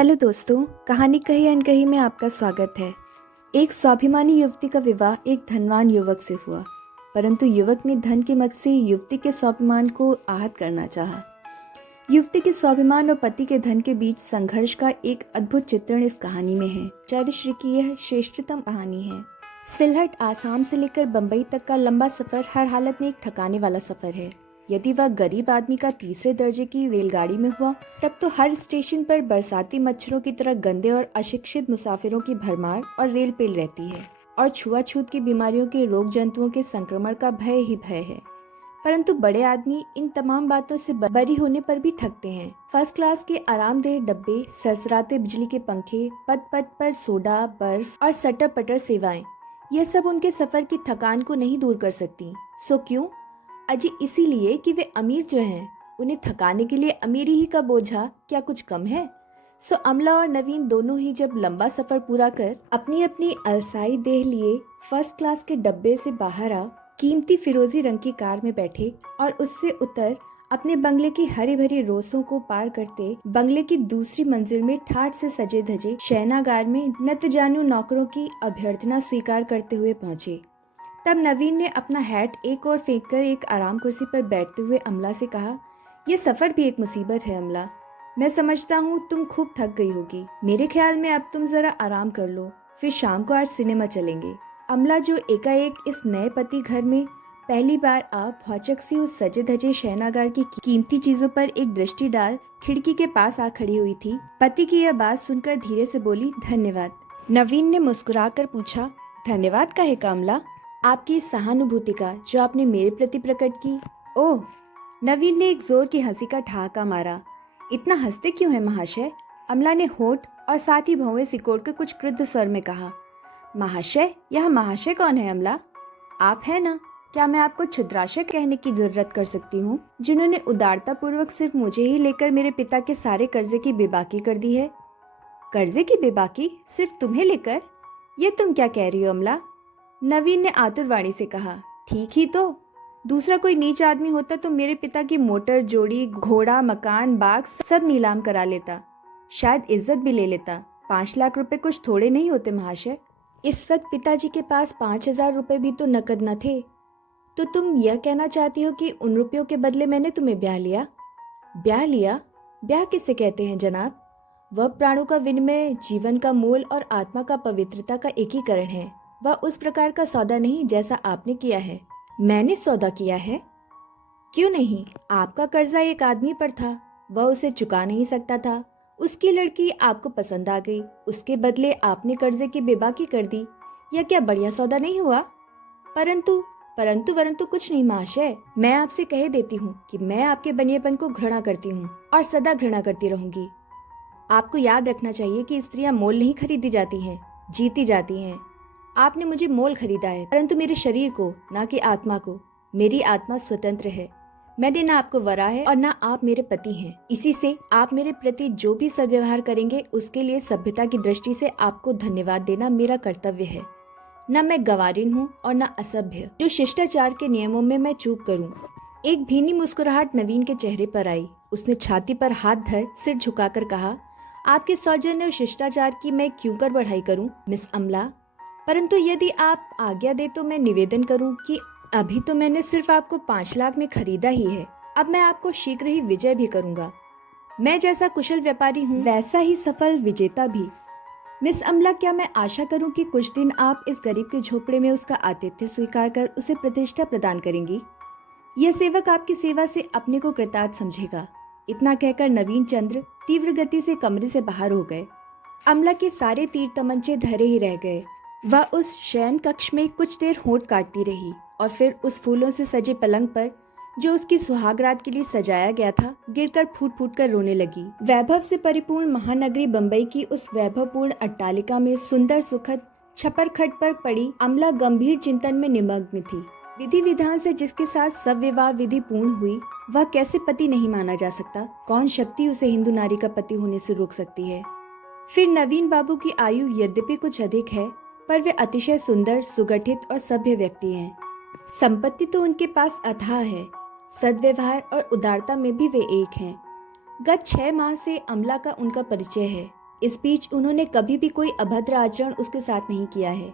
Hello दोस्तों, कहानी कही अनकही में आपका स्वागत है। एक स्वाभिमानी युवती का विवाह एक धनवान युवक से हुआ, परंतु युवक ने धन की मद से युवती के स्वाभिमान को आहत करना चाहा। युवती के स्वाभिमान और पति के धन के बीच संघर्ष का एक अद्भुत चित्रण इस कहानी में है। चारिश्री की यह श्रेष्ठतम कहानी है। सिलहट आसाम से लेकर बंबई तक का लंबा सफर हर हालत में एक थकाने वाला सफर है। यदि वह गरीब आदमी का तीसरे दर्जे की रेलगाड़ी में हुआ, तब तो हर स्टेशन पर बरसाती मच्छरों की तरह गंदे और अशिक्षित मुसाफिरों की भरमार और रेल पेल रहती है और छुआछूत की बीमारियों के रोग जंतुओं के संक्रमण का भय ही भय है। परंतु बड़े आदमी इन तमाम बातों से बरी होने पर भी थकते हैं। फर्स्ट क्लास के आरामदेह डब्बे, सरसराते बिजली के पंखे, पद पद पर सोडा, बर्फ और सटर पटर सेवाएं, यह सब उनके सफर की थकान को नहीं दूर कर सकती। सो क्यों? अजी इसीलिए कि वे अमीर जो हैं, उन्हें थकाने के लिए अमीरी ही का बोझा क्या कुछ कम है। सो अमला और नवीन दोनों ही जब लंबा सफर पूरा कर अपनी अपनी अलसाई देह लिए फर्स्ट क्लास के डब्बे से बाहर आ कीमती फिरोजी रंग की कार में बैठे और उससे उतर अपने बंगले की हरी भरी रोसों को पार करते बंगले की दूसरी मंजिल में ठाठ से सजे धजे शयनागार में नत जानू नौकरों की अभ्यर्थना स्वीकार करते हुए पहुंचे। तब नवीन ने अपना हैट एक और फेंककर एक आराम कुर्सी पर बैठते हुए अमला से कहा, यह सफर भी एक मुसीबत है अमला। मैं समझता हूँ तुम खूब थक गई होगी। मेरे ख्याल में अब तुम जरा आराम कर लो, फिर शाम को आज सिनेमा चलेंगे। अमला जो एकाएक इस नए पति घर में पहली बार आ भौचक सी उस सजे धजे शयनागार की कीमती चीजों पर एक दृष्टि डाल खिड़की के पास आ खड़ी हुई थी, पति की यह बात सुनकर धीरे से बोली, धन्यवाद। नवीन ने मुस्कुराकर पूछा, धन्यवाद काहे का अमला? आपकी इस सहानुभूति का जो आपने मेरे प्रति प्रकट की। ओह, नवीन ने एक जोर की हंसी का ठहाका मारा। इतना हंसते क्यों है महाशय? अमला ने होठ और साथ ही भौवें सिकोड़कर कुछ क्रुद्ध स्वर में कहा। महाशय? यह महाशय कौन है अमला? आप है ना? क्या मैं आपको क्षुद्राशय कहने की जरूरत कर सकती हूँ, जिन्होंने उदारता पूर्वक सिर्फ मुझे ही लेकर मेरे पिता के सारे कर्जे की बेबाकी कर दी है? कर्जे की बेबाकी सिर्फ तुम्हें लेकर? ये तुम क्या कह रही हो अमला? नवीन ने आतुर वाणी से कहा। ठीक ही तो, दूसरा कोई नीच आदमी होता तो मेरे पिता की मोटर, जोड़ी, घोड़ा, मकान, बाग सब नीलाम करा लेता, शायद इज्जत भी ले लेता। 5 लाख रुपए कुछ थोड़े नहीं होते महाशय। इस वक्त पिताजी के पास 5,000 रुपए भी तो नकद न थे। तो तुम यह कहना चाहती हो कि उन रुपयों के बदले मैंने तुम्हें ब्याह लिया? ब्याह लिया? ब्याह किसे कहते हैं जनाब? वह प्राणों का विनिमय, जीवन का मोल और आत्मा का पवित्रता का एकीकरण है। वह उस प्रकार का सौदा नहीं जैसा आपने किया है। मैंने सौदा किया है? क्यों नहीं? आपका कर्जा एक आदमी पर था, वह उसे चुका नहीं सकता था। उसकी लड़की आपको पसंद आ गई, उसके बदले आपने कर्जे की बेबाकी कर दी। यह क्या बढ़िया सौदा नहीं हुआ? परंतु परंतु वरंतु कुछ नहीं महाशय। मैं आपसे कह देती हूँ कि मैं आपके बनिएपन को घृणा करती हूँ और सदा घृणा करती रहूंगी। आपको याद रखना चाहिए कि स्त्रियां मोल नहीं खरीदी जाती हैं, जीती जाती हैं। आपने मुझे मोल खरीदा है, परंतु मेरे शरीर को, ना कि आत्मा को। मेरी आत्मा स्वतंत्र है। मैंने ना आपको वरा है और ना आप मेरे पति हैं। इसी से आप मेरे प्रति जो भी सद्व्यवहार करेंगे उसके लिए सभ्यता की दृष्टि से आपको धन्यवाद देना मेरा कर्तव्य है। न मैं गंवारिन हूँ और न असभ्य, जो शिष्टाचार के नियमों में मैं चूक करूँ। एक भीनी मुस्कुराहट नवीन के चेहरे पर आई। उसने छाती पर हाथ धर सिर झुकाकर कहा, आपके सौजन्य और शिष्टाचार की मैं क्यों कर बढ़ाई करूँ मिस अमला? परंतु यदि आप आज्ञा दे तो मैं निवेदन करूं कि अभी तो मैंने सिर्फ आपको 5 लाख में खरीदा ही है, अब मैं आपको शीघ्र ही विजय भी करूंगा। मैं जैसा कुशल व्यापारी हूं, वैसा ही सफल विजेता भी। मिस अमला, क्या मैं आशा करूं कि कुछ दिन आप इस गरीब के झोपड़े में उसका आतिथ्य स्वीकार कर उसे प्रतिष्ठा प्रदान करेंगी? यह सेवक आपकी सेवा से अपने को कृतार्थ समझेगा। इतना कहकर नवीन चंद्र तीव्र गति से कमरे से बाहर हो गए। अमला के सारे तीर तमंचे धरे ही रह गए। वह उस शयन कक्ष में कुछ देर होंठ काटती रही और फिर उस फूलों से सजे पलंग पर, जो उसकी सुहागरात के लिए सजाया गया था, गिरकर फूट फूट कर रोने लगी। वैभव से परिपूर्ण महानगरी बंबई की उस वैभवपूर्ण अट्टालिका में सुंदर सुखद छपर खट पर पड़ी अमला गंभीर चिंतन में निमग्न थी। विधि विधान से जिसके साथ सब विवाह विधि पूर्ण हुई, वह कैसे पति नहीं माना जा सकता? कौन शक्ति उसे हिंदू नारी का पति होने से रोक सकती है? फिर नवीन बाबू की आयु यद्यपि कुछ अधिक है, पर वे अतिशय सुंदर, सुगठित और सभ्य व्यक्ति हैं। संपत्ति तो उनके पास अथाह है, सद्व्यवहार और उदारता में भी वे एक हैं। गत 6 माह से अमला का उनका परिचय है। इस बीच उन्होंने कभी भी कोई अभद्र आचरण उसके साथ नहीं किया है।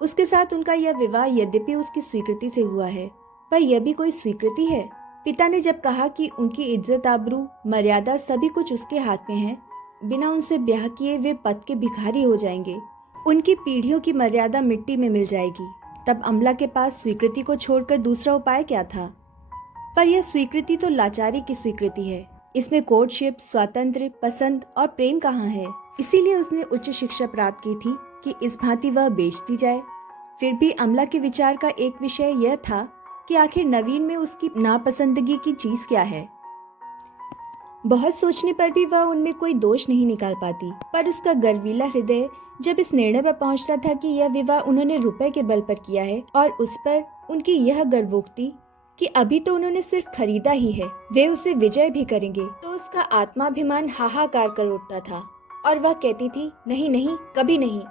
उसके साथ उनका यह विवाह यद्यपि उसकी स्वीकृति से हुआ है, पर यह भी कोई स्वीकृति है। पिता ने जब कहा कि उनकी इज्जत, आबरू, मर्यादा सभी कुछ उसके हाथ में है, बिना उनसे ब्याह किए वे पद के भिखारी हो जाएंगे, उनकी पीढ़ियों की मर्यादा मिट्टी में मिल जाएगी, तब अमला के पास स्वीकृति को छोड़कर दूसरा उपाय क्या था? पर यह स्वीकृति तो लाचारी की स्वीकृति है। इसमें कोर्टशिप, स्वातंत्र्य, पसंद और प्रेम कहाँ है? इसीलिए उसने उच्च शिक्षा प्राप्त की थी कि इस भांति वह बेच दी जाए। फिर भी अमला के विचार का एक विषय यह था कि आखिर नवीन में उसकी नापसंदगी की चीज क्या है। बहुत सोचने पर भी वह उनमें कोई दोष नहीं निकाल पाती, पर उसका गर्वीला हृदय जब इस निर्णय पर पहुंचता था कि यह विवाह उन्होंने रुपए के बल पर किया है और उस पर उनकी यह गर्वोक्ति कि अभी तो उन्होंने सिर्फ खरीदा ही है, वे उसे विजय भी करेंगे, तो उसका आत्माभिमान हाहाकार कर उठता था और वह कहती थी, नहीं नहीं, कभी नहीं,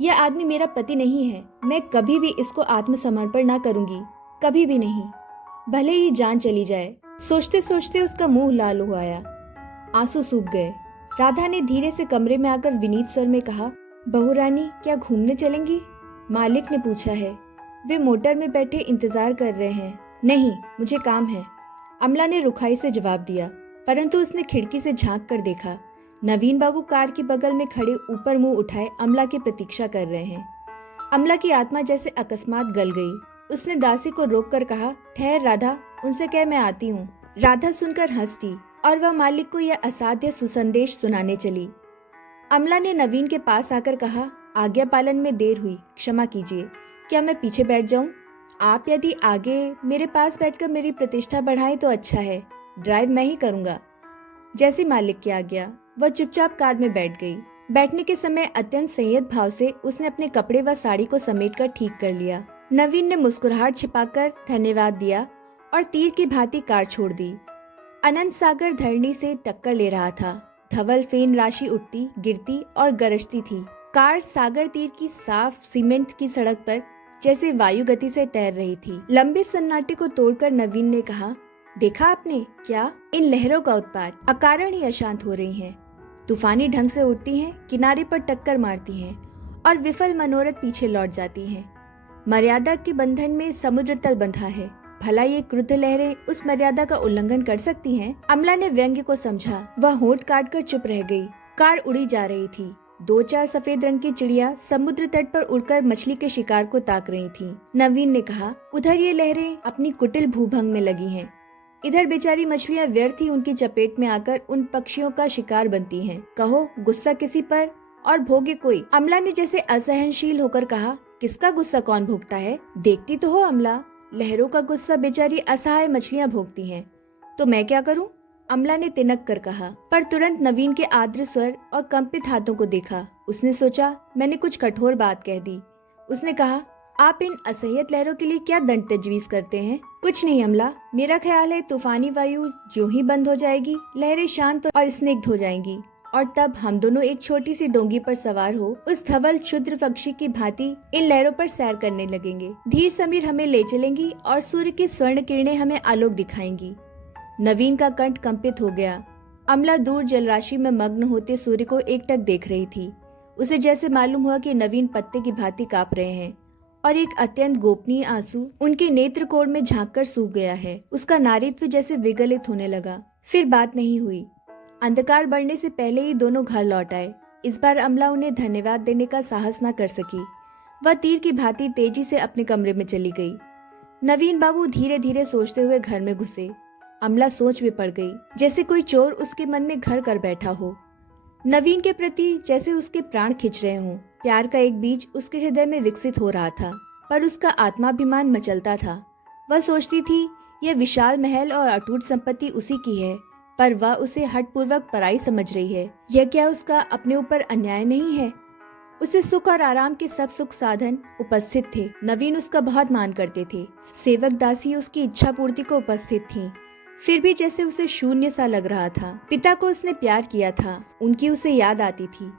यह आदमी मेरा पति नहीं है, मैं कभी भी इसको आत्मसमर्पण ना करूंगी, कभी भी नहीं, भले ही जान चली जाए। सोचते सोचते उसका मुंह लाल हो आया, आंसू सूख गए। राधा ने धीरे से कमरे में आकर विनीत स्वर में कहा, बहू रानी क्या घूमने चलेंगी? मालिक ने पूछा है, वे मोटर में बैठे इंतजार कर रहे हैं। नहीं, मुझे काम है, अमला ने रुखाई से जवाब दिया, परंतु उसने खिड़की से झांक कर देखा। नवीन बाबू कार के बगल में खड़े ऊपर मुंह उठाए अमला की प्रतीक्षा कर रहे हैं। अमला की आत्मा जैसे अकस्मात गल गई। उसने दासी को रोककर कहा, ठहर राधा, उनसे कह मैं आती हूँ। राधा सुनकर हंसती और वह मालिक को यह असाध्य सुसंदेश सुनाने चली। अमला ने नवीन के पास आकर कहा, आज्ञा पालन में देर हुई, क्षमा कीजिए, क्या मैं पीछे बैठ जाऊं? आप यदि आगे मेरे पास बैठकर मेरी प्रतिष्ठा बढ़ाएं तो अच्छा है, ड्राइव मैं ही करूंगा। जैसी मालिक की आज्ञा, वह चुपचाप कार में बैठ गई। बैठने के समय अत्यंत संयत भाव से उसने अपने कपड़े व साड़ी को समेटकर ठीक कर लिया। नवीन ने मुस्कुराहट छिपाकर धन्यवाद दिया और तीर की भांति कार छोड़ दी। अनंत सागर धरणी से टक्कर ले रहा था। धवल फेन राशि उठती, गिरती और गरजती थी। कार सागर तीर की साफ सीमेंट की सड़क पर जैसे वायु गति से तैर रही थी। लंबे सन्नाटे को तोड़कर नवीन ने कहा, देखा आपने क्या? इन लहरों का उत्पात अकारण ही अशांत हो रही हैं। तूफानी ढंग से उठती हैं, किनारे पर टक्कर मारती हैं और विफल मनोरथ पीछे लौट जाती हैं। मर्यादा के बंधन में समुद्र तल बंधा है, भला ये क्रुद्ध लहरें उस मर्यादा का उल्लंघन कर सकती हैं? अमला ने व्यंग्य को समझा। वह होंठ काटकर चुप रह गई। कार उड़ी जा रही थी। 2-4 सफेद रंग की चिड़िया समुद्र तट पर उड़कर मछली के शिकार को ताक रही थीं। नवीन ने कहा, उधर ये लहरें अपनी कुटिल भूभंग में लगी हैं, इधर बेचारी मछलियां व्यर्थ ही उनकी चपेट में आकर उन पक्षियों का शिकार बनती हैं। कहो गुस्सा किसी पर और भोगे कोई। अमला ने जैसे असहनशील होकर कहा, किसका गुस्सा कौन भोगता है? देखती तो हो अमला, लहरों का गुस्सा बेचारी असहाय मछलियां भोगती हैं, तो मैं क्या करूं? अमला ने तिनक कर कहा, पर तुरंत नवीन के आर्द्र स्वर और कंपित हाथों को देखा। उसने सोचा, मैंने कुछ कठोर बात कह दी। उसने कहा, आप इन असह्यत लहरों के लिए क्या दंड तजवीज करते हैं? कुछ नहीं अमला, मेरा ख्याल है तूफानी वायु ज्यों ही बंद हो जाएगी, लहरें शांत और स्निग्ध हो जाएंगी और तब हम दोनों एक छोटी सी डोंगी पर सवार हो उस धवल क्षुद्र पक्षी की भांति इन लहरों पर सैर करने लगेंगे। धीर समीर हमें ले चलेंगी और सूर्य की स्वर्ण किरणें हमें आलोक दिखाएंगी। नवीन का कंठ कंपित हो गया। अमला दूर जलराशि में मग्न होते सूर्य को एकटक देख रही थी। उसे जैसे मालूम हुआ कि नवीन पत्ते की भांति कांप रहे हैं और एक अत्यंत गोपनीय आंसू उनके नेत्र कोण में झांककर सूख गया है। उसका नारीत्व जैसे विगलित होने लगा। फिर बात नहीं हुई। अंधकार बढ़ने से पहले ही दोनों घर लौट आए। इस बार अमला उन्हें धन्यवाद देने का साहस न कर सकी। वह तीर की भांति तेजी से अपने कमरे में चली गई। नवीन बाबू धीरे धीरे सोचते हुए घर में घुसे। अमला सोच में पड़ गई, जैसे कोई चोर उसके मन में घर कर बैठा हो। नवीन के प्रति जैसे उसके प्राण खिंच रहे हों। प्यार का एक बीज उसके हृदय में विकसित हो रहा था, पर उसका आत्माभिमान मचलता था। वह सोचती थी, यह विशाल महल और अटूट संपत्ति उसी की है, पर वह उसे हठपूर्वक पराई समझ रही है। यह क्या उसका अपने ऊपर अन्याय नहीं है? उसे सुख और आराम के सब सुख साधन उपस्थित थे। नवीन उसका बहुत मान करते थे। सेवक दासी उसकी इच्छा पूर्ति को उपस्थित थीं। फिर भी जैसे उसे शून्य सा लग रहा था। पिता को उसने प्यार किया था, उनकी उसे याद आती थी।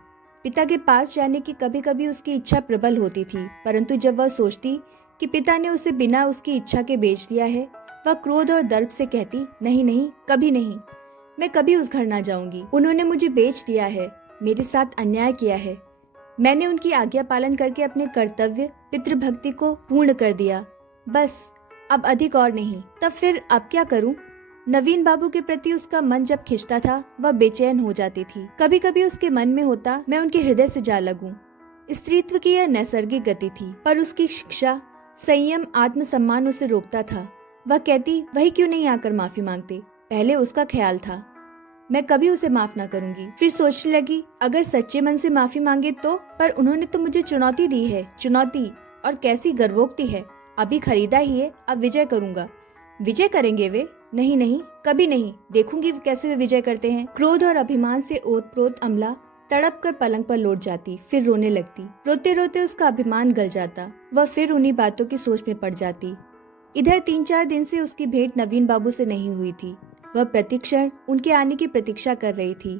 पिता के पास जाने की कभी कभी उसकी इच्छा प्रबल होती थी, परंतु जब वह सोचती कि पिता ने उसे बिना उसकी इच्छा के बेच दिया है, वह क्रोध और दर्प से कहती, नहीं नहीं, कभी नहीं, मैं कभी उस घर ना जाऊंगी। उन्होंने मुझे बेच दिया है, मेरे साथ अन्याय किया है। मैंने उनकी आज्ञा पालन करके अपने कर्तव्य पितृभक्ति को पूर्ण कर दिया, बस अब अधिक और नहीं। तब फिर अब क्या करूं? नवीन बाबू के प्रति उसका मन जब खिंचता था वह बेचैन हो जाती थी। कभी कभी उसके मन में होता मैं उनके हृदय से जा लगूं। स्त्रीत्व की यह नैसर्गिक गति थी, पर उसकी शिक्षा, संयम, आत्मसम्मान उसे रोकता था। वह कहती वही क्यों नहीं आकर माफी मांगते। पहले उसका ख्याल था मैं कभी उसे माफ ना करूंगी। फिर सोचने लगी अगर सच्चे मन से माफी मांगे तो, पर उन्होंने तो मुझे चुनौती दी है। चुनौती, और कैसी गर्वोक्ति है। अभी खरीदा ही है, अब विजय करूंगा। विजय करेंगे वे? नहीं नहीं, कभी नहीं। देखूंगी कैसे वे विजय करते हैं। क्रोध और अभिमान से ओतप्रोत अमला तड़प कर पलंग पर लौट जाती, फिर रोने लगती। रोते रोते उसका अभिमान गल जाता, वह फिर उन्हीं बातों की सोच में पड़ जाती। इधर 3-4 दिन से उसकी भेंट नवीन बाबू से नहीं हुई थी। वह प्रतिक्षण उनके आने की प्रतीक्षा कर रही थी,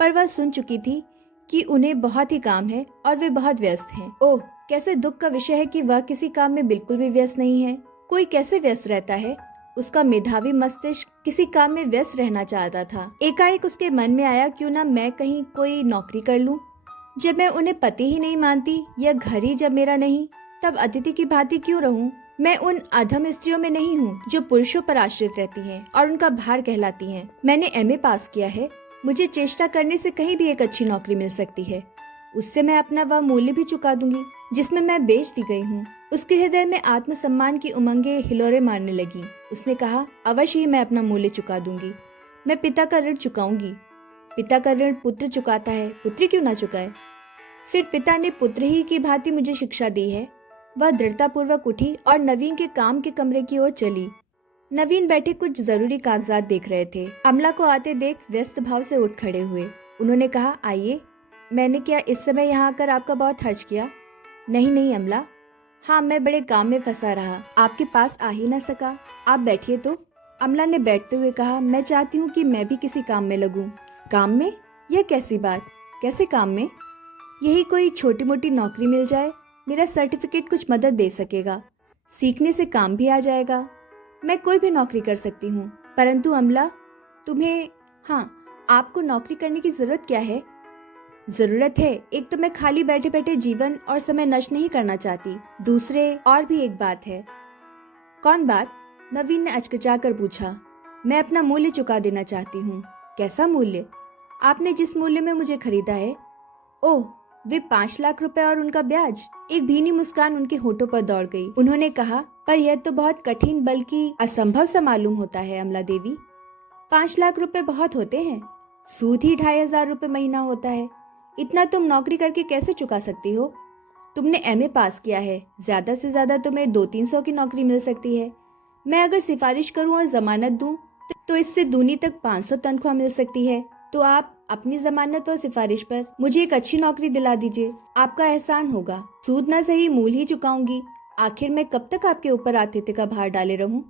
पर वह सुन चुकी थी कि उन्हें बहुत ही काम है और वे बहुत व्यस्त हैं। ओह, कैसे दुख का विषय है कि वह किसी काम में बिल्कुल भी व्यस्त नहीं है। कोई कैसे व्यस्त रहता है? उसका मेधावी मस्तिष्क किसी काम में व्यस्त रहना चाहता था। एकाएक उसके मन में आया क्यों ना मैं कहीं कोई नौकरी कर लूं। जब मैं उन्हें पति ही नहीं मानती, या घर ही जब मेरा नहीं, तब अतिथि की भांति क्यों रहूं? मैं उन अधम स्त्रियों में नहीं हूँ जो पुरुषों पर आश्रित रहती हैं और उनका भार कहलाती हैं। मैंने एमए पास किया है, मुझे चेष्टा करने से कहीं भी एक अच्छी नौकरी मिल सकती है। उससे मैं अपना वह मूल्य भी चुका दूंगी जिसमें मैं बेच दी गई हूँ। उसके हृदय में आत्मसम्मान की उमंगे हिलोरे मारने लगी। उसने कहा अवश्य ही मैं अपना मूल्य चुका दूंगी। मैं पिता का ऋण चुकाऊंगी। पिता का ऋण पुत्र चुकाता है, पुत्री क्यों ना चुकाए। फिर पिता ने पुत्र ही की भांति मुझे शिक्षा दी है। वह दृढ़तापूर्वक उठी और नवीन के काम के कमरे की ओर चली। नवीन बैठे कुछ जरूरी कागजात देख रहे थे। अमला को आते देख व्यस्त भाव से उठ खड़े हुए। उन्होंने कहा आइए। मैंने क्या इस समय यहाँ आकर आपका बहुत हर्ज किया? नहीं नहीं अमला, हाँ मैं बड़े काम में फंसा रहा, आपके पास आ ही ना सका। आप बैठिए तो। अमला ने बैठते हुए कहा मैं चाहती हूँ कि मैं भी किसी काम में लगूं। काम में? यह कैसी बात? कैसे काम में? यही कोई छोटी मोटी नौकरी मिल जाए, मेरा सर्टिफिकेट कुछ मदद दे सकेगा, सीखने से काम भी आ जाएगा। मैं कोई भी नौकरी कर सकती हूँ। परंतु अमला, तुम्हें, हाँ, आपको नौकरी करने की जरूरत क्या है? जरूरत है, एक तो मैं खाली बैठे बैठे जीवन और समय नष्ट नहीं करना चाहती। दूसरे और भी एक बात है। कौन बात? नवीन ने अचकचा पूछा। मैं अपना मूल्य चुका देना चाहती हूँ। कैसा मूल्य? आपने जिस मूल्य में मुझे खरीदा है। ओह, वे 5 लाख रुपए और उनका ब्याज। एक भीनी मुस्कान उनके होठों पर दौड़ गई। उन्होंने कहा पर यह तो बहुत कठिन बल्कि असंभव सा मालूम होता है अमला देवी। 5 लाख रुपए बहुत होते हैं। सूद ही 2500 रुपए महीना होता है। इतना तुम नौकरी करके कैसे चुका सकती हो? तुमने एमए पास किया है, ज्यादा से ज्यादा तुम्हें 200-300 की नौकरी मिल सकती है। मैं अगर सिफारिश करूं और जमानत दूं तो इससे दूनी तक 500 तनख्वाह मिल सकती है। तो आप अपनी जमानत और सिफारिश पर मुझे एक अच्छी नौकरी दिला दीजिए, आपका एहसान होगा। सूद न सही, मूल ही चुकाऊंगी। आखिर मैं कब तक आपके ऊपर आतिथ्य का भार डाले रहूं?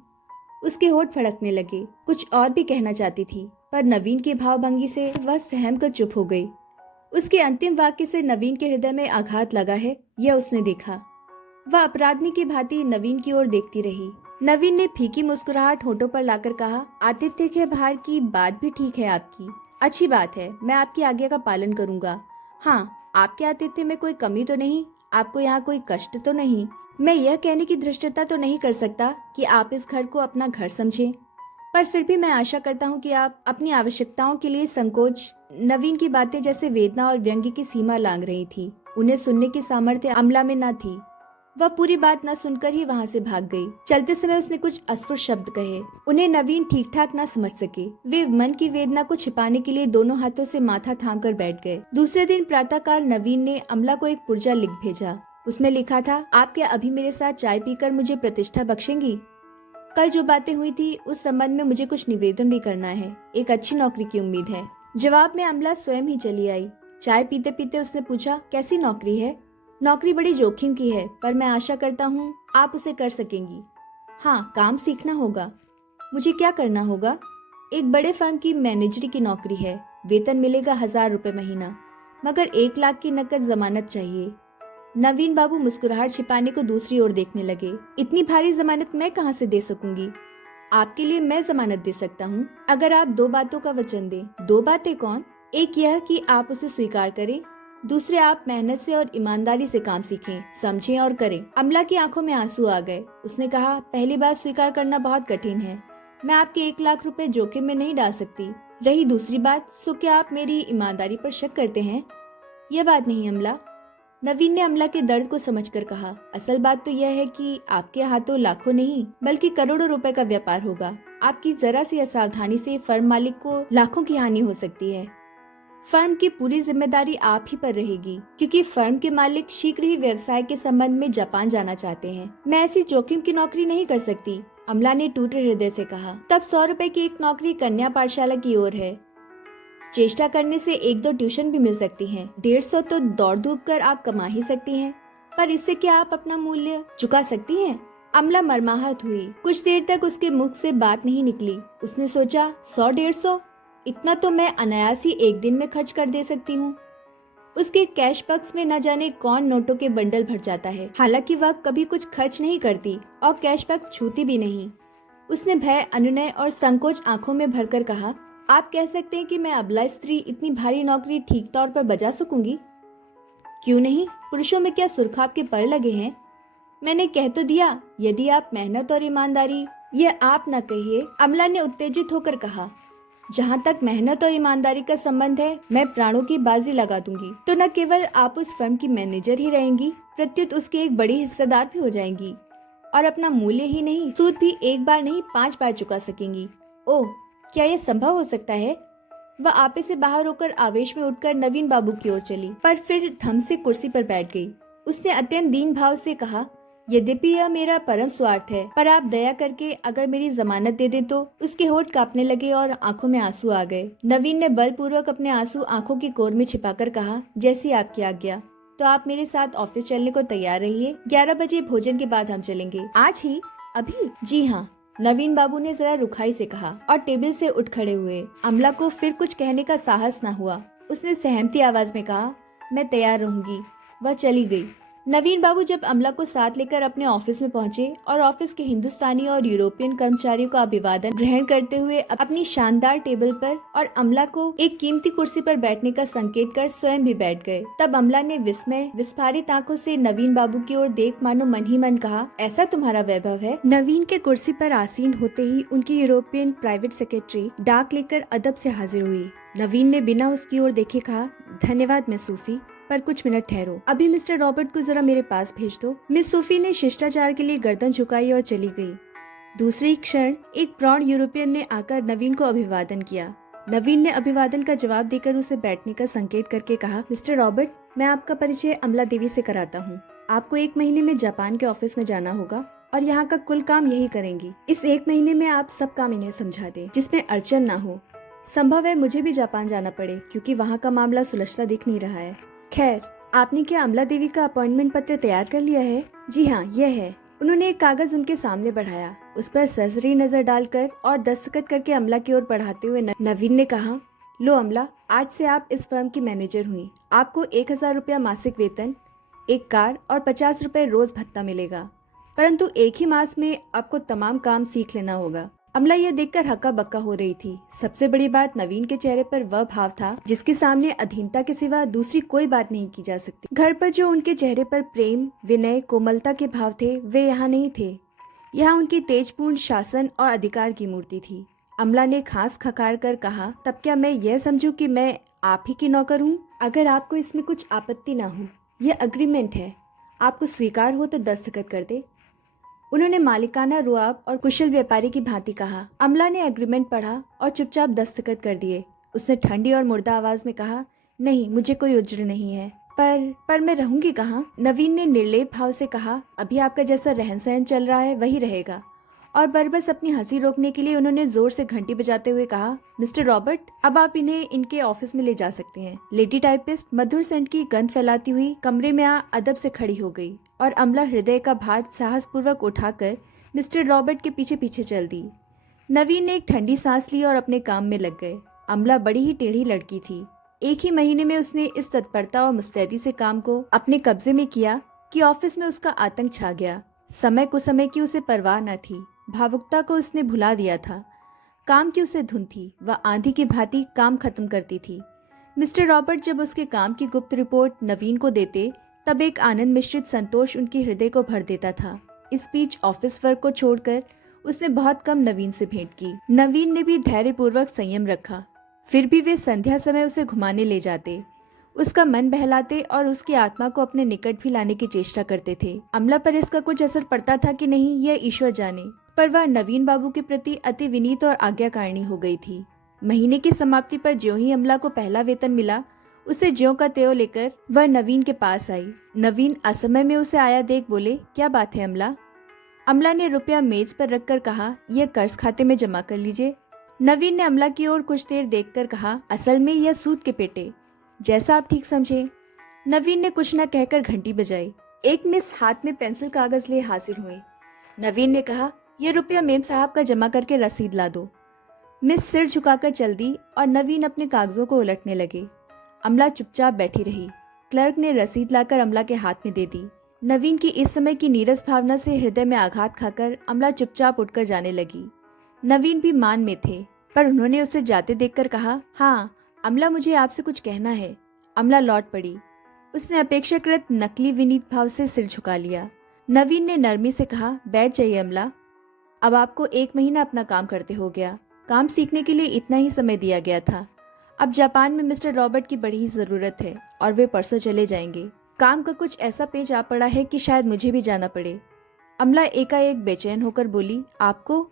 उसके होठ फड़कने लगे। कुछ और भी कहना चाहती थी, पर नवीन की भावभंगी से वह सहम कर चुप हो गई। उसके अंतिम वाक्य से नवीन के हृदय में आघात लगा है, यह उसने देखा। वह अपराधी की भांति नवीन की ओर देखती रही। नवीन ने फीकी मुस्कुराहट होठों पर लाकर कहा, आतिथ्य के भार की बात भी ठीक है आपकी। अच्छी बात है, मैं आपकी आज्ञा का पालन करूंगा। हाँ, आपके आतिथ्य में कोई कमी तो नहीं? आपको यहाँ कोई कष्ट तो नहीं? मैं यह कहने की धृष्टता तो नहीं कर सकता कि आप इस घर को अपना घर समझें, पर फिर भी मैं आशा करता हूँ कि आप अपनी आवश्यकताओं के लिए संकोच। नवीन की बातें जैसे वेदना और व्यंग्य की सीमा लांघ रही थी। उन्हें सुनने की सामर्थ्य अमला में न थी। वह पूरी बात न सुनकर ही वहाँ से भाग गई। चलते समय उसने कुछ अस्फुट शब्द कहे, उन्हें नवीन ठीक ठाक न समझ सके। वे मन की वेदना को छिपाने के लिए दोनों हाथों से माथा थाम कर बैठ गए। दूसरे दिन प्रातःकाल नवीन ने अमला को एक पुर्जा लिख भेजा। उसमें लिखा था, आप क्या अभी मेरे साथ चाय पीकर मुझे प्रतिष्ठा बख्शेंगी? कल जो बातें हुई थी उस संबंध में मुझे कुछ निवेदन भी करना है। एक अच्छी नौकरी की उम्मीद है। जवाब में अमला स्वयं ही चली आई। चाय पीते पीते उसने पूछा, कैसी नौकरी है? नौकरी बड़ी जोखिम की है, पर मैं आशा करता हूँ आप उसे कर सकेंगी। हाँ, काम सीखना होगा। मुझे क्या करना होगा? एक बड़े फर्म की मैनेजरी की नौकरी है। वेतन मिलेगा 1000 रुपए महीना, मगर 1 लाख की नकद जमानत चाहिए। नवीन बाबू मुस्कुराहट छिपाने को दूसरी ओर देखने लगे। इतनी भारी जमानत मैं कहाँ से दे सकूंगी? आपके लिए मैं जमानत दे सकता हूँ, अगर आप 2 बातों का वचन दें। 2 बातें कौन? एक यह कि आप उसे स्वीकार करें, दूसरे आप मेहनत से और ईमानदारी से काम सीखें, समझें और करें। अमला की आंखों में आंसू आ गए। उसने कहा, पहली बात स्वीकार करना बहुत कठिन है। मैं आपके 1 लाख रुपए जोखिम में नहीं डाल सकती। रही दूसरी बात, सो क्या आप मेरी ईमानदारी पर शक करते हैं? यह बात नहीं अमला। नवीन ने अमला के दर्द को समझकर कहा, असल बात तो यह है कि आपके हाथों लाखों नहीं बल्कि करोड़ों रुपए का व्यापार होगा। आपकी जरा सी असावधानी से फर्म मालिक को लाखों की हानि हो सकती है। फर्म की पूरी जिम्मेदारी आप ही पर रहेगी, क्योंकि फर्म के मालिक शीघ्र ही व्यवसाय के संबंध में जापान जाना चाहते हैं। मैं ऐसी जोखिम की नौकरी नहीं कर सकती, अमला ने टूटे हृदय से कहा। तब 100 रुपए की एक नौकरी कन्या पाठशाला की ओर है। चेष्टा करने से 1-2 ट्यूशन भी मिल सकती हैं। 150 तो दौड़ धूप कर आप कमा ही सकती हैं, पर इससे क्या आप अपना मूल्य चुका सकती हैं? अमला मरमाहत हुई। कुछ देर तक उसके मुख से बात नहीं निकली। उसने सोचा, 100-150 इतना तो मैं अनायास ही एक दिन में खर्च कर दे सकती हूँ। उसके कैश बक्स में न जाने कौन नोटों के बंडल भर जाता है। हालांकि वह कभी कुछ खर्च नहीं करती और कैश बक्स छूती भी नहीं। उसने भय, अनुनय और संकोच आंखों में भरकर कहा, आप कह सकते हैं कि मैं अबला स्त्री इतनी भारी नौकरी ठीक तौर पर बजा सकूंगी? क्यों नहीं? पुरुषों में क्या सुरखाब के पर लगे हैं? मैंने कह तो दिया, यदि आप मेहनत और ईमानदारी। ये आप न कहिए, अमला ने उत्तेजित होकर कहा। जहाँ तक मेहनत और ईमानदारी का संबंध है, मैं प्राणों की बाजी लगा दूंगी। तो न केवल आप उस फर्म की मैनेजर ही रहेंगी, प्रत्युत उसके एक बड़ी हिस्सेदार भी हो जाएंगी और अपना मूल्य ही नहीं, सूद भी 1 बार नहीं 5 बार चुका सकेंगी। ओह, क्या यह संभव हो सकता है? वह आपे से बाहर होकर आवेश में उठकर नवीन बाबू की ओर चली, पर फिर थम से कुर्सी पर बैठ गई। उसने अत्यंत दीन भाव से कहा, यद्यपि यह मेरा परम स्वार्थ है, पर आप दया करके अगर मेरी जमानत दे दे तो। उसके होठ कांपने लगे और आंखों में आंसू आ गए। नवीन ने बलपूर्वक अपने आंसू आंखों की कोर में छिपाकर कहा, जैसी आपकी आज्ञा। तो आप मेरे साथ ऑफिस चलने को तैयार रहिए। 11 बजे भोजन के बाद हम चलेंगे। आज ही? अभी? जी हाँ, नवीन बाबू ने जरा रुखाई से कहा और टेबल से उठ खड़े हुए। अमला को फिर कुछ कहने का साहस न हुआ। उसने सहमती आवाज में कहा, मैं तैयार रहूंगी। वह चली गई। नवीन बाबू जब अमला को साथ लेकर अपने ऑफिस में पहुंचे और ऑफिस के हिंदुस्तानी और यूरोपियन कर्मचारियों का अभिवादन ग्रहण करते हुए अपनी शानदार टेबल पर और अमला को एक कीमती कुर्सी पर बैठने का संकेत कर स्वयं भी बैठ गए, तब अमला ने विस्मय विस्फारित आंखों से नवीन बाबू की ओर देख मानो मन ही मन कहा, ऐसा तुम्हारा वैभव है? नवीन के कुर्सी पर आसीन होते ही उनकी यूरोपियन प्राइवेट सेक्रेटरी डाक लेकर अदब से हाजिर हुई। नवीन ने बिना उसकी ओर देखे कहा, धन्यवाद मिस सूफी, पर कुछ मिनट ठहरो। अभी मिस्टर रॉबर्ट को जरा मेरे पास भेज दो। मिस सूफी ने शिष्टाचार के लिए गर्दन झुकाई और चली गई। दूसरी क्षण एक प्रौढ़ यूरोपियन ने आकर नवीन को अभिवादन किया। नवीन ने अभिवादन का जवाब देकर उसे बैठने का संकेत करके कहा, मिस्टर रॉबर्ट, मैं आपका परिचय अमला देवी से कराता हूँ। आपको 1 महीने में जापान के ऑफिस में जाना होगा और यहाँ का कुल काम यही करेंगी। इस 1 महीने में आप सब काम इन्हें समझा दें, जिसमें अड़चन ना हो। संभव है मुझे भी जापान जाना पड़े, क्योंकि वहाँ का मामला सुलझता दिख नहीं रहा है। खैर, आपने क्या अमला देवी का अपॉइंटमेंट पत्र तैयार कर लिया है? जी हाँ, यह है। उन्होंने एक कागज उनके सामने बढ़ाया। उस पर सरसरी नजर डालकर और दस्तखत करके अमला की ओर बढ़ाते हुए नवीन ने कहा, लो अमला, आज से आप इस फर्म की मैनेजर हुई। आपको 1000 रुपया मासिक वेतन, एक कार और 50 रुपए रोज भत्ता मिलेगा, परंतु एक ही मास में आपको तमाम काम सीख लेना होगा। अमला यह देखकर हक्का बक्का हो रही थी। सबसे बड़ी बात, नवीन के चेहरे पर वह भाव था जिसके सामने अधीनता के सिवा दूसरी कोई बात नहीं की जा सकती। घर पर जो उनके चेहरे पर प्रेम, विनय, कोमलता के भाव थे, वे यहाँ नहीं थे। यहाँ उनकी तेजपूर्ण शासन और अधिकार की मूर्ति थी। अमला ने खांस खखार कर कहा, तब क्या मैं यह समझूं कि मैं आप ही की नौकर हूँ? अगर आपको इसमें कुछ आपत्ति ना हो, यह अग्रीमेंट है। आपको स्वीकार हो तो दस्तखत कर दे। उन्होंने मालिकाना रुआब और कुशल व्यापारी की भांति कहा। अमला ने एग्रीमेंट पढ़ा और चुपचाप दस्तखत कर दिए। उसने ठंडी और मुर्दा आवाज में कहा, नहीं, मुझे कोई उज्र नहीं है। पर मैं रहूंगी कहाँ? नवीन ने निर्लेप भाव से कहा, अभी आपका जैसा रहन सहन चल रहा है वही रहेगा। और बरबस अपनी हंसी रोकने के लिए उन्होंने जोर से घंटी बजाते हुए कहा, मिस्टर रॉबर्ट, अब आप इन्हें इनके ऑफिस में ले जा सकते हैं। लेडी टाइपिस्ट मधुर सेंट की गंध फैलाती हुई कमरे में अदब से खड़ी हो गई और अमला हृदय का भार साहसपूर्वक उठाकर मिस्टर रॉबर्ट के पीछे पीछे चल दी। नवीन ने एक ठंडी सांस ली और अपने काम में लग गए। अमला बड़ी ही टेढ़ी लड़की थी। एक ही महीने में उसने इस तत्परता और मुस्तैदी से काम को अपने कब्जे में किया कि ऑफिस में उसका आतंक छा गया। समय कुसमय की उसे परवाह न थी। भावुकता को उसने भुला दिया था। काम की उसे धुन थी। वह आंधी की भांति काम खत्म करती थी। मिस्टर रॉबर्ट जब उसके काम की गुप्त रिपोर्ट नवीन को देते, तब एक आनंद मिश्रित संतोष उनके हृदय को भर देता था। इस बीच ऑफिस वर्क को छोड़कर उसने बहुत कम नवीन से भेंट की। नवीन ने भी धैर्यपूर्वक संयम रखा, फिर भी वे संध्या समय उसे घुमाने ले जाते, उसका मन बहलाते और उसकी आत्मा को अपने निकट भी लाने की चेष्टा करते थे। अमला पर इसका कुछ असर पड़ता था कि नहीं, यह ईश्वर जाने, पर वह नवीन बाबू के प्रति अति विनीत और आज्ञाकारिणी हो गई थी। महीने की समाप्ति पर ज्यों ही अमला को पहला वेतन मिला, उसे ज्यों का त्यों लेकर वह नवीन के पास आई। नवीन असमय में उसे आया देख बोले, क्या बात है अमला? अमला ने रुपया मेज पर रखकर कहा, यह कर्ज खाते में जमा कर लीजिए। नवीन ने अमला की ओर कुछ देर देखकर कहा, असल में यह सूद के पेटे, जैसा आप ठीक समझे। नवीन ने कुछ न कहकर घंटी बजाई। एक मिस हाथ में पेंसिल कागज लिए हाजिर हुई। नवीन ने कहा, यह रुपया मेम साहब का जमा करके रसीद ला दो। मिस सिर झुकाकर चल दी और नवीन अपने कागजों को उलटने लगे। अमला चुपचाप बैठी रही। क्लर्क ने रसीद लाकर अमला के हाथ में दे दी। नवीन की इस समय की नीरस भावना से हृदय में आघात खाकर अमला चुपचाप उठकर जाने लगी। नवीन भी मान में थे, पर उन्होंने उसे जाते देखकर कहा, हाँ अमला, मुझे आपसे कुछ कहना है। अमला लौट पड़ी। उसने अपेक्षाकृत नकली विनीत भाव से सिर झुका लिया। नवीन ने नरमी से कहा, बैठ जाइए अमला, अब आपको 1 महीना अपना काम करते हो गया। काम सीखने के लिए इतना ही समय दिया गया था। अब जापान में मिस्टर रॉबर्ट की बड़ी ही जरूरत है और वे परसों चले जाएंगे। काम का कुछ ऐसा पेच आ पड़ा है कि शायद मुझे भी जाना पड़े। अमला एकाएक बेचैन होकर बोली, आपको?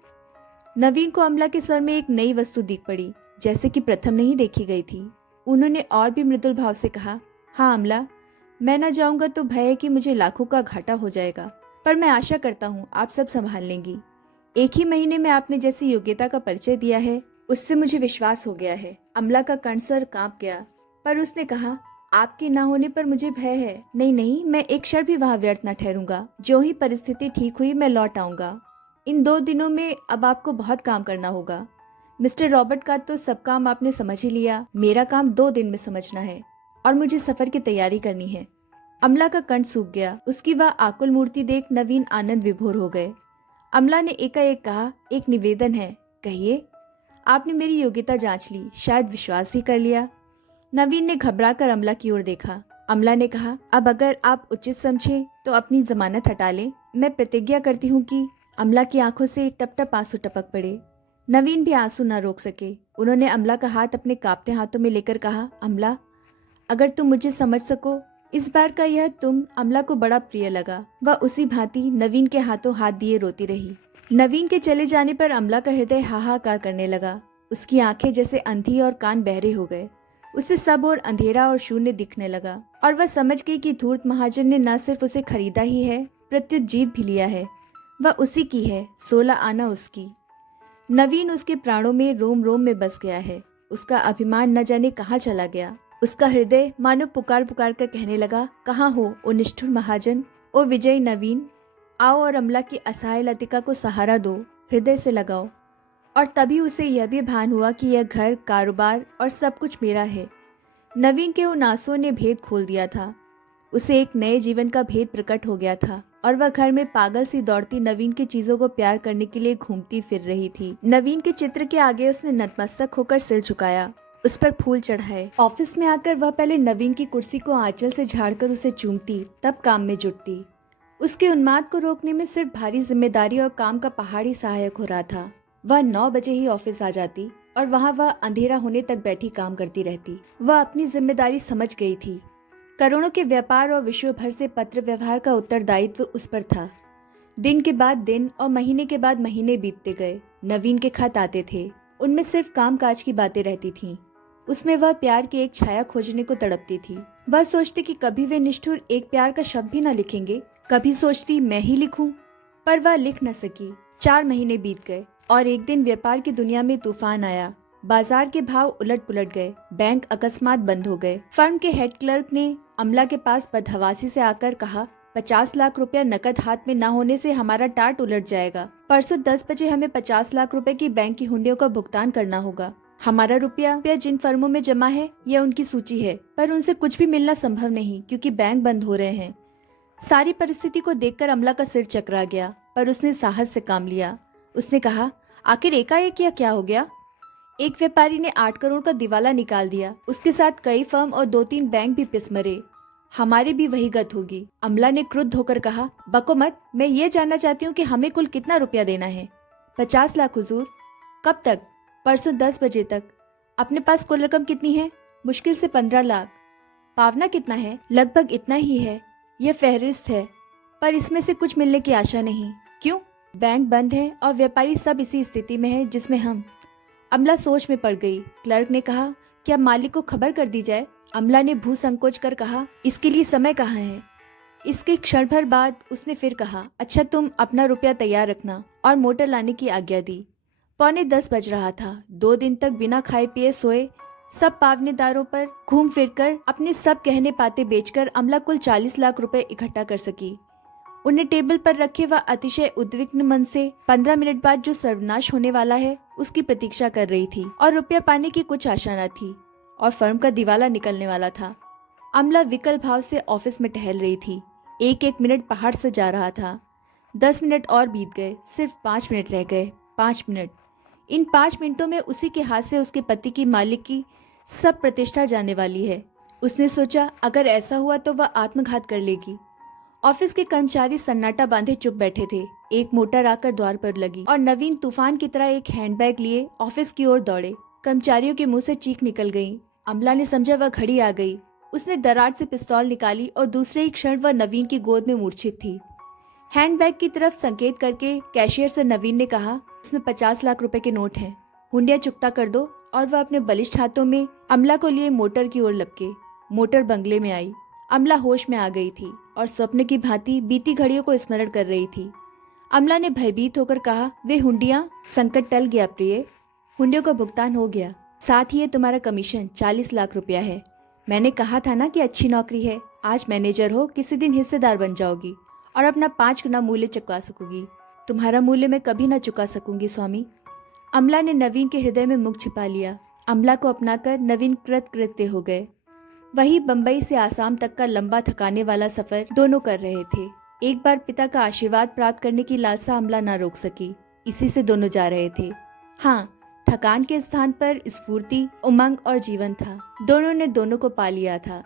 नवीन को अमला के स्वर में एक नई वस्तु दिख पड़ी, जैसे कि प्रथम नहीं देखी गई थी। उन्होंने और भी मृदुल भाव से कहा, हाँ अमला, मैं न जाऊंगा तो भय है कि मुझे लाखों का घाटा हो जाएगा, पर मैं आशा करता हूँ आप सब संभाल लेंगी। 1 ही महीने में आपने जैसी योग्यता का परिचय दिया है, उससे मुझे विश्वास हो गया है। अमला का कंठस्वर कांप गया, पर उसने कहा, आपके ना होने पर मुझे भय है। नहीं नहीं, मैं एक क्षण भी वहाँ व्यर्थ न ठहरूंगा। जो ही परिस्थिति ठीक हुई मैं लौट आऊंगा। इन 2 दिनों में अब आपको बहुत काम करना होगा। मिस्टर रॉबर्ट का तो सब काम आपने समझ ही लिया, मेरा काम 2 दिन में समझना है और मुझे सफर की तैयारी करनी है। अमला का कंठ सूख गया। उसकी वह आकुल मूर्ति देख नवीन आनंद विभोर हो गए। अमला ने एकाएक कहा, एक निवेदन है, कहिए। आपने मेरी योग्यता जांच ली, शायद विश्वास भी कर लिया। नवीन ने घबराकर अमला की ओर देखा। अमला ने कहा, अब अगर आप उचित समझे तो अपनी जमानत हटा लें। मैं प्रतिज्ञा करती हूँ कि। अमला की आंखों से टप टप आंसू टपक पड़े। नवीन भी आंसू न रोक सके। उन्होंने अमला का हाथ अपने कांपते हाथों में लेकर कहा, अमला, अगर तुम मुझे समझ सको। इस बार का यह तुम अमला को बड़ा प्रिय लगा। वह उसी भांति नवीन के हाथों हाथ दिए रोती रही। नवीन के चले जाने पर अमला का हृदय हाहाकार करने लगा। उसकी आंखें जैसे अंधी और कान बहरे हो गए। उसे सब और अंधेरा और शून्य दिखने लगा और वह समझ गई कि धूर्त महाजन ने न सिर्फ उसे खरीदा ही है, प्रत्युत जीत भी लिया है। वह उसी की है, 16 आना उसकी। नवीन उसके प्राणों में रोम रोम में बस गया है। उसका अभिमान न जाने कहाँ चला गया। उसका हृदय मानो पुकार पुकार कर कहने लगा, कहाँ हो ओ निष्ठुर महाजन, ओ विजयी नवीन, आओ और अमला की असहाय लतिका को सहारा दो, हृदय से लगाओ। और तभी उसे यह भी भान हुआ कि यह घर, कारोबार और सब कुछ मेरा है। नवीन के उन आंसुओं ने भेद खोल दिया था। उसे एक नए जीवन का भेद प्रकट हो गया था और वह घर में पागल सी दौड़ती नवीन की चीजों को प्यार करने के लिए घूमती फिर रही थी। नवीन के चित्र के आगे उसने नतमस्तक होकर सिर झुकाया, उस पर फूल चढ़ाए। ऑफिस में आकर वह पहले नवीन की कुर्सी को आंचल से झाड़कर उसे चूमती, तब काम में जुटती। उसके उन्माद को रोकने में सिर्फ भारी जिम्मेदारी और काम का पहाड़ी सहायक हो रहा था। वह 9 बजे ही ऑफिस आ जाती और वहाँ वह अंधेरा होने तक बैठी काम करती रहती। वह अपनी जिम्मेदारी समझ गई थी। करोड़ों के व्यापार और विश्व भर से पत्र व्यवहार का उत्तरदायित्व उस पर था। दिन के बाद दिन और महीने के बाद महीने बीतते गए। नवीन के खत आते थे, उनमें सिर्फ काम काज की बातें रहती थीं। उसमें वह प्यार की एक छाया खोजने को तड़पती थी। वह सोचती कि कभी वे निष्ठुर एक प्यार का शब्द भी न लिखेंगे। कभी सोचती मैं ही लिखूं, पर वह लिख न सकी। 4 महीने बीत गए और एक दिन व्यापार की दुनिया में तूफान आया। बाजार के भाव उलट पुलट गए। बैंक अकस्मात बंद हो गए। फर्म के हेड क्लर्क ने अमला के पास बदहवासी से आकर कहा, 50 लाख रुपया नकद हाथ में न होने से हमारा टाट उलट जाएगा। परसों 10 बजे हमें 50 लाख रुपए की बैंक की हुंडियों का भुगतान करना होगा। हमारा रुपया जिन फर्मों में जमा है यह उनकी सूची है, पर उनसे कुछ भी मिलना संभव नहीं क्योंकि बैंक बंद हो रहे हैं। सारी परिस्थिति को देखकर अमला का सिर चकरा गया, पर उसने साहस से काम लिया। उसने कहा, आखिर एकाएक यह क्या हो गया? एक व्यापारी ने 8 करोड़ का दिवाला निकाल दिया। उसके साथ कई फर्म और 2-3 बैंक भी पिस मरे। हमारी भी वही गत होगी। अमला ने क्रुद्ध होकर कहा, बको मत, मैं ये जानना चाहती हूँ कि हमें कुल कितना रुपया देना है। 50 लाख हुजूर। कब तक? परसों 10 बजे तक। अपने पास कुल रकम कितनी है? मुश्किल से 15 लाख। पावना कितना है? लगभग इतना ही है। यह फहरिस्त है, पर इसमें से कुछ मिलने की आशा नहीं। क्यों? बैंक बंद है और व्यापारी सब इसी स्थिति में है जिसमें हम। अमला सोच में पड़ गई। क्लर्क ने कहा, क्या मालिक को खबर कर दी जाए? अमला ने भू संकोच कर कहा, इसके लिए समय कहाँ है? इसके क्षण भर बाद उसने फिर कहा, अच्छा तुम अपना रुपया तैयार रखना, और मोटर लाने की आज्ञा दी। 9:45 बज रहा था। 2 दिन तक बिना खाए पिए सोए सब पावनेदारों पर घूम फिरकर अपने सब गहने पाते बेचकर अमला कुल 40 लाख रुपए इकट्ठा कर सकी। उन्हें टेबल पर रखे वह अतिशय उद्विग्न मन से 15 मिनट बाद जो सर्वनाश होने वाला है उसकी प्रतीक्षा कर रही थी, और रुपया पाने की कुछ आशा न थी, और फर्म का दिवाला निकलने वाला था। अमला विकल भाव से ऑफिस में टहल रही थी। एक एक मिनट पहाड़ से जा रहा था। 10 मिनट और बीत गए। सिर्फ 5 मिनट रह गए। 5 मिनट। इन 5 मिनटों में उसी के हाथ से उसके पति की मालिक की सब प्रतिष्ठा जाने वाली है। उसने सोचा, अगर ऐसा हुआ तो वह आत्मघात कर लेगी। ऑफिस के कर्मचारी सन्नाटा बांधे चुप बैठे थे। एक मोटर आकर द्वार पर लगी और नवीन तूफान की तरह एक हैंडबैग लिए ऑफिस की ओर दौड़े। कर्मचारियों के मुंह से चीख निकल गई। अमला ने समझा वह घड़ी आ गई। उसने दराज से पिस्तौल निकाली और दूसरे ही क्षण वह नवीन की गोद में मूर्छित थी। हैंडबैग की तरफ संकेत करके कैशियर से नवीन ने कहा, इसमें 50 लाख रुपए के नोट हैं, हुंडिया चुकता कर दो। और वह अपने बलिष्ठ हाथों में अमला को लिए मोटर की ओर लपके। मोटर बंगले में आई। अमला होश में आ गई थी और स्वप्न की भांति बीती घड़ियों को स्मरण कर रही थी। अमला ने भयभीत होकर कहा, वे हुंडियां? संकट टल गया प्रिय, हुंडियों का भुगतान हो गया। साथ ही ये तुम्हारा कमीशन 40 लाख रुपया है। मैंने कहा था ना कि अच्छी नौकरी है। आज मैनेजर हो, किसी दिन हिस्सेदार बन जाओगी और अपना 5 गुना मूल्य चुका सकोगी। तुम्हारा मूल्य मैं कभी न चुका सकूंगी स्वामी। अमला ने नवीन के हृदय में मुख छिपा लिया। अमला को अपनाकर नवीन कृतकृत्य हो गए। वही बंबई से आसाम तक का लंबा थकाने वाला सफर दोनों कर रहे थे। एक बार पिता का आशीर्वाद प्राप्त करने की लालसा अमला ना रोक सकी। इसी से दोनों जा रहे थे। हाँ, थकान के स्थान पर स्फूर्ति, उमंग और जीवन था। दोनों ने दोनों को पा लिया था।